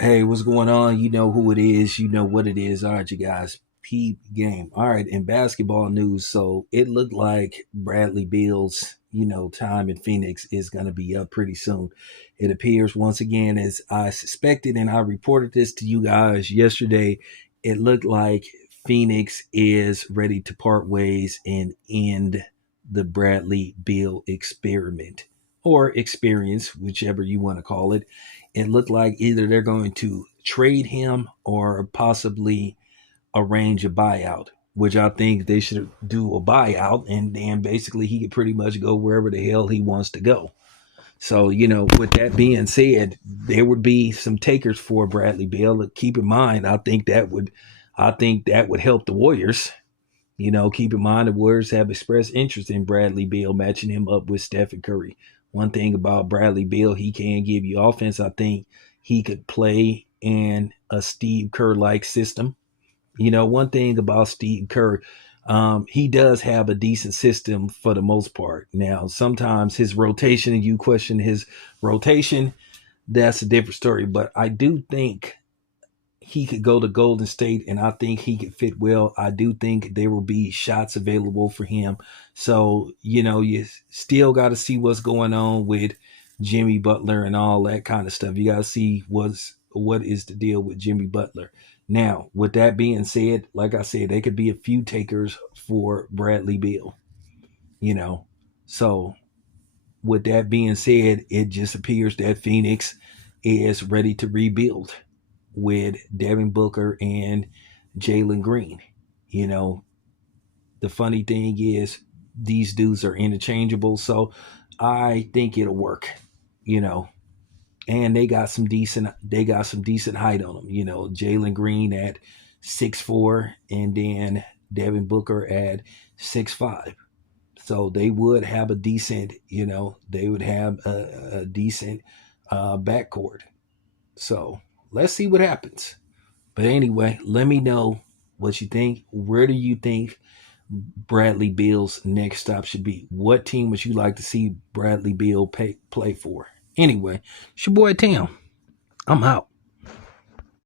Hey, what's going on? You know who it is. You know what it is. All right, you guys. Peep game. All right, in basketball news, so it looked like Bradley Beal's, time in Phoenix is going to be up pretty soon. It appears once again, as I suspected, and I reported this to you guys yesterday, it looked like Phoenix is ready to part ways and end the Bradley Beal experiment or experience, whichever you want to call it. It looked like either they're going to trade him or possibly arrange a buyout, which I think they should do a buyout, and then basically he could pretty much go wherever the hell he wants to go. So, with that being said, there would be some takers for Bradley Beal. Keep in mind, I think that would help the Warriors. Keep in mind the Warriors have expressed interest in Bradley Beal, matching him up with Stephen Curry. One thing about Bradley Beal, he can give you offense. I think he could play in a Steve Kerr like system. One thing about Steve Kerr, he does have a decent system for the most part. Now, sometimes his rotation, you question his rotation, that's a different story. But I do think he could go to Golden State, and I think he could fit well. I do think there will be shots available for him. So, you still got to see what's going on with Jimmy Butler and all that kind of stuff. You got to see what is the deal with Jimmy Butler. Now, with that being said, like I said, there could be a few takers for Bradley Beal, you know. So, with that being said, it just appears that Phoenix is ready to rebuild with Devin Booker and Jalen Green. You know, the funny thing is these dudes are interchangeable, so I think it'll work. You know, and they got some decent height on them. Jalen Green at 6'4", and then Devin Booker at 6'5". So they would have a decent, they would have a decent backcourt. So let's see what happens. But anyway, let me know what you think. Where do you think Bradley Beal's next stop should be? What team would you like to see Bradley Beal play for? Anyway, it's your boy Tam. I'm out.